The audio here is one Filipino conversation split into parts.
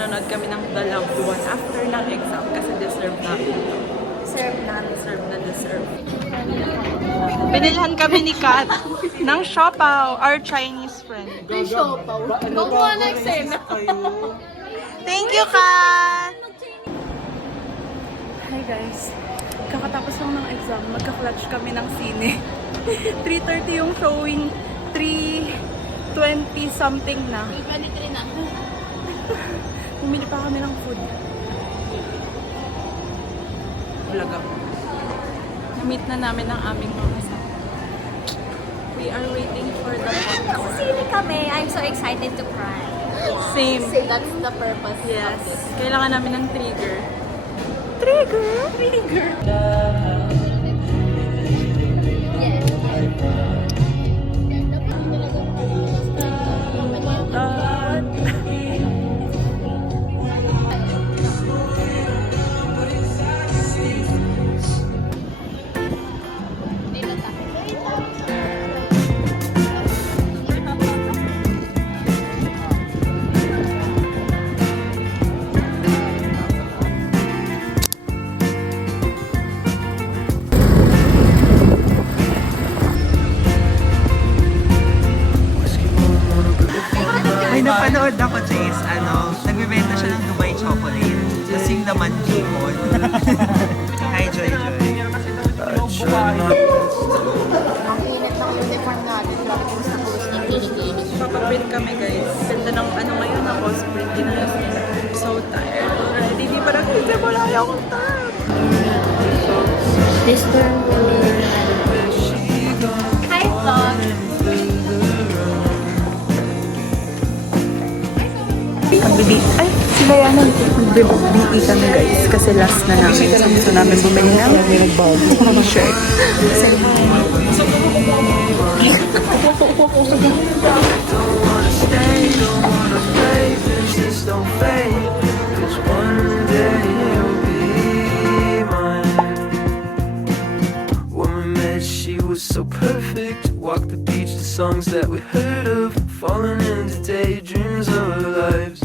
manonood kami ng The Loved One after ng exam kasi deserve namin ito. Deserve. Binilhan kami ni Kat ng siopaw, our Chinese friend. May siopaw. Makuha na eksena. Thank you, Kat! Hi guys. Kakatapos lang ng exam, magka-clutch kami ng sine. 3:30 yung showing, 3:20 something na. 3:23 na. Bumili pa kami ng food. Vlog ako. Na-meet na namin ang aming mga kasama. We are waiting for the podcast. Sili kami. I'm so excited to cry. Same. That's the purpose. Yes. Kailangan namin ng trigger. Trigger! May napanood ako, Chase, nagbibenta siya ng Dubai chocolate. Tapos yung laman chipon. Hi, Joy. Ang init ng uniform natin. Bakit yung sa post ng init-init? Papaprint kami guys. Ganda ng ngayon na cosprint. I'm so tired already. Di pa nagsisimula yung time. This one will Hi, vlog. Ay, sila yan. Magbibi kami guys. Kasi last na namin. So gusto namin bumili ng shirt. So perfect, walk the beach to songs that we heard of, falling into daydreams of our lives.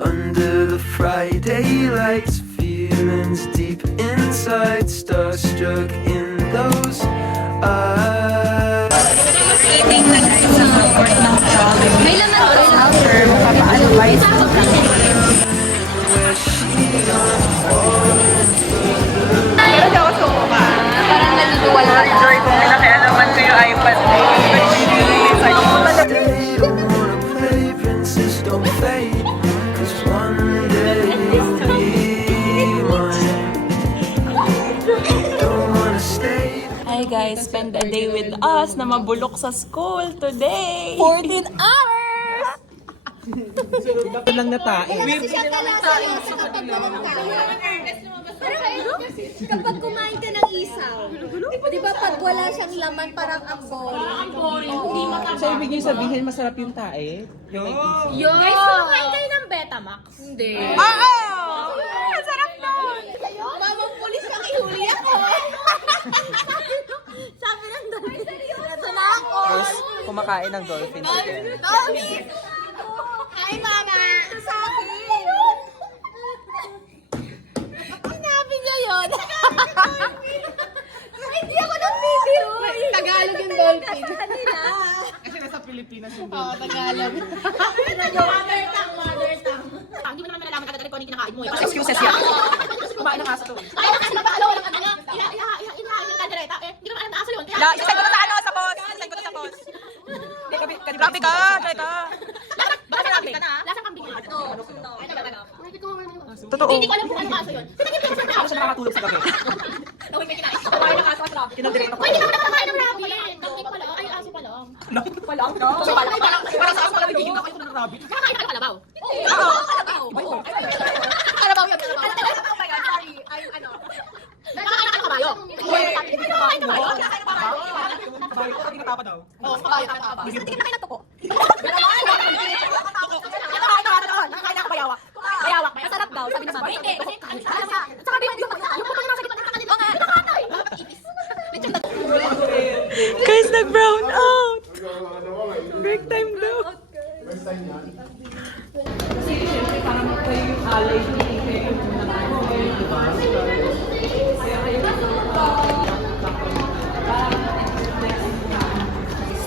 Under the Friday lights, feelings deep inside, starstruck in those eyes. Eating na guys sa court ng college. May laman ko After, mapapa-advise ko kami. Pero di ako sumuka. Parang naluluwal na. Enjoy kung pinakialaman ko yung iPad ko. They don't wanna play princess, don't fade, 'cause one day you'll be mine. Don't wanna stay. Hi guys, spend a day with us na mabulok sa school today. 14 hours! Ito lang na tae. Kapag kumain ka ng isaw, di ba pag wala siyang laman, parang ang boring. Hindi So, ibig niyo sabihin, masarap yung tae? Yung may isa. Guys, kumakain kayo ng Betamax? Hindi. Oo! Ang sarap nun! Mamang pulis kang ihuli ako. Sabi ng dolphin. Ito na ako. Tapos, kumakain ng dolphin si Ken. Dolphin! Hi, mama! Ito sa akin. Sinabi niya yun. Hindi ako nag-video. Tagalog yung dolphin. Kasi nasa Pilipinas yung Oo, Tagalog. Mother tongue. Hindi mo naman malalaman kagad kung ano yung kinakain mo. excuses yan. Kumain ng aso to. Ay, kasi napakalaw lang ano nga. Yung kaldereta. Hindi ko alam na aso yun. Isend ko na sa sa post! Isend ko na sa post! Grabe ka! Try ka! Baka kambing. Lasang kambing. No. Ay, talaga. Totoo. Hindi ko alam kung anong aso yun. Sinagin ko sa tao. Siya nakakatulog sa gabi. Nawin may kinain. Kumain ng aso at rabbit. Kinaldirect ako. Hindi ka nakakain ng rabbit. Kambing pala. Ay, aso pala. Pala? So, Parang sa aso pala nagiging kakain ko ng rabbit. Nakakain ka ng kalabaw. Oo. Kalabaw. Kalabaw yun. Kalabaw ba yun? Sorry. Ay, ano. Nakakain ka ng kabayo. Nakakain ng kabayo. Bahay ko, tinatapa daw. Oo, kabayo. Tama. Hindi ka nakain ng tuko. Nakakain ng bayawak. Bayawak. Masarap daw. Sabi naman. Hindi. At saka yung puto na nasa gitna ng kanila. Nakakatay. Dapat ipis. Guys, nag-brown out! Break time daw.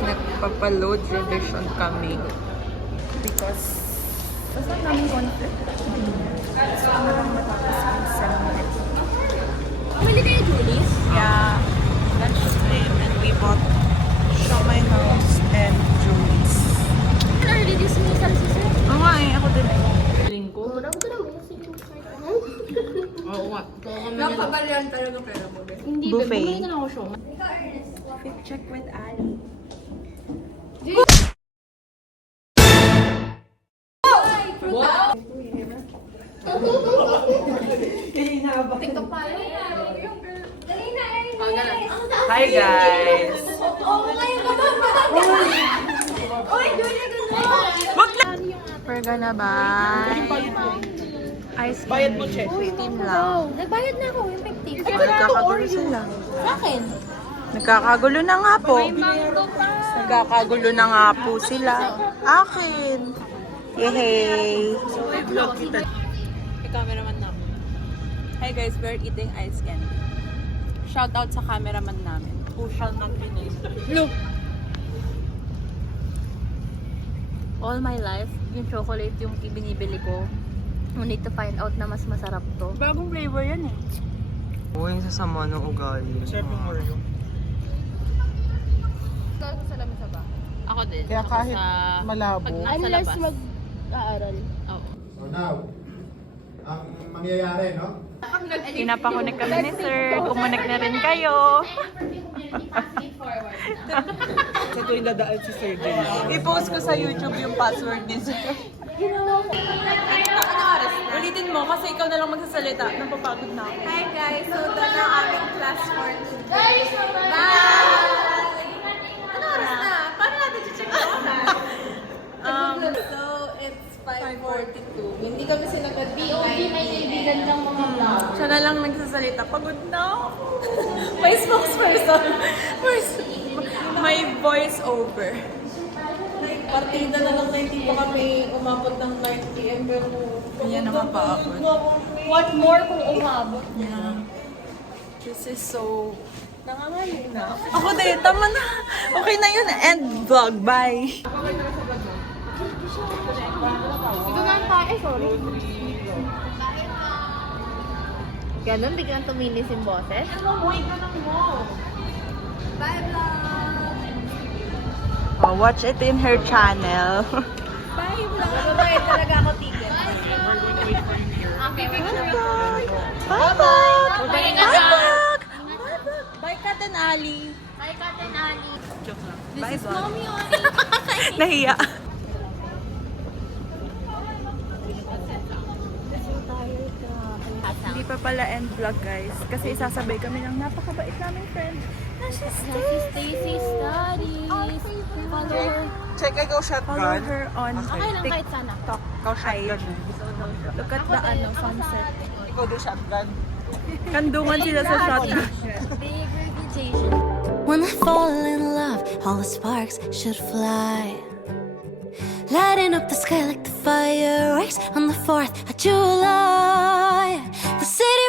Nagpapaload revision kami because basta namin conflict. So, ano lang matapos yung seminar. Bumili kayo, Julius? Yeah, lunch time and we bought Shomai House and Julie's. Early dismissal si sir. Oo nga eh, ako din eh. Nakabalyan talaga pera mo. Hindi, Buffet. bumili na ako siya. Fit check with Ali. TikTok pa yun. Dali na, eh. Hi guys! Oo, ngayon ka ba? Oy, Julia, We're gonna buy ice cream. Bayad mo, check. 15 lang. Nagbayad na ako, yung 50. Nagkakagulo sila. Sa akin. Nagkakagulo na nga po. Nagkakagulo na nga po sila. Akin. Yehey! May cameraman namin. Hi guys, we're eating ice candy. Shout out sa cameraman namin. Who shall not be named. Look! All my life, yung chocolate yung binibili ko. Only to find out na mas masarap to. Bagong flavor yan eh. Oo, yung sasama ng ugali. Siyempre mo rin. Ako din. Kaya kahit malabo. Pag nasa labas. mag-aaral. Oo. So now, ang mangyayari, no? Pinapakunik kami ni Sir. Kumunik na rin kayo. Sa ito yung dadaan si Sir din. I-post ko sa YouTube yung password ni Sir. Ulitin mo kasi ikaw na lang magsasalita. Napapagod na ako. Hi guys, so doon ang aming class for today. Bye! Ano oras na? Paano natin check the oras? So, it's 5:42. Hindi kami sinagot. BOD, may kaibigan ng mga vlog. Siya na lang nagsasalita. Pagod na ako. May spokesperson. May voice over. Partida na lang na hindi pa kami umabot ng 9 p.m. pero Yan naman paabot. What more kung umabot? Yeah. This is so... Nangangayin na. Ako din, tama na. Okay na yun. End vlog. Bye. Ito na ang tayo. Sorry. Ganon, biglang tuminis yung boses. Bye, vlog! Oh, watch it in her channel. Bye, vlog! Bababayad talaga ako ticket. Bye, vlog! Ang pipicture ko. Bye-bye. Bye, Bye-bye. Bye, Kat and Ali. Bye, Kat and Ali. Joke lang. This Bye, is vlog. Mommy Oni. Nahiya. Hindi pa pala end vlog guys. Kasi isasabay kami ng napakabait naming friend. Na si Stacy Studies. Follow her. Check, I go Follow shotgun. her on Okay lang kahit sana. TikTok. Ikaw shotgun. Look at the sunset. Ikaw do shotgun. Kandungan sila sa shotgun. Big reputation. When I fall in love, all the sparks should fly. Lighting up the sky like the fireworks on the 4th of July.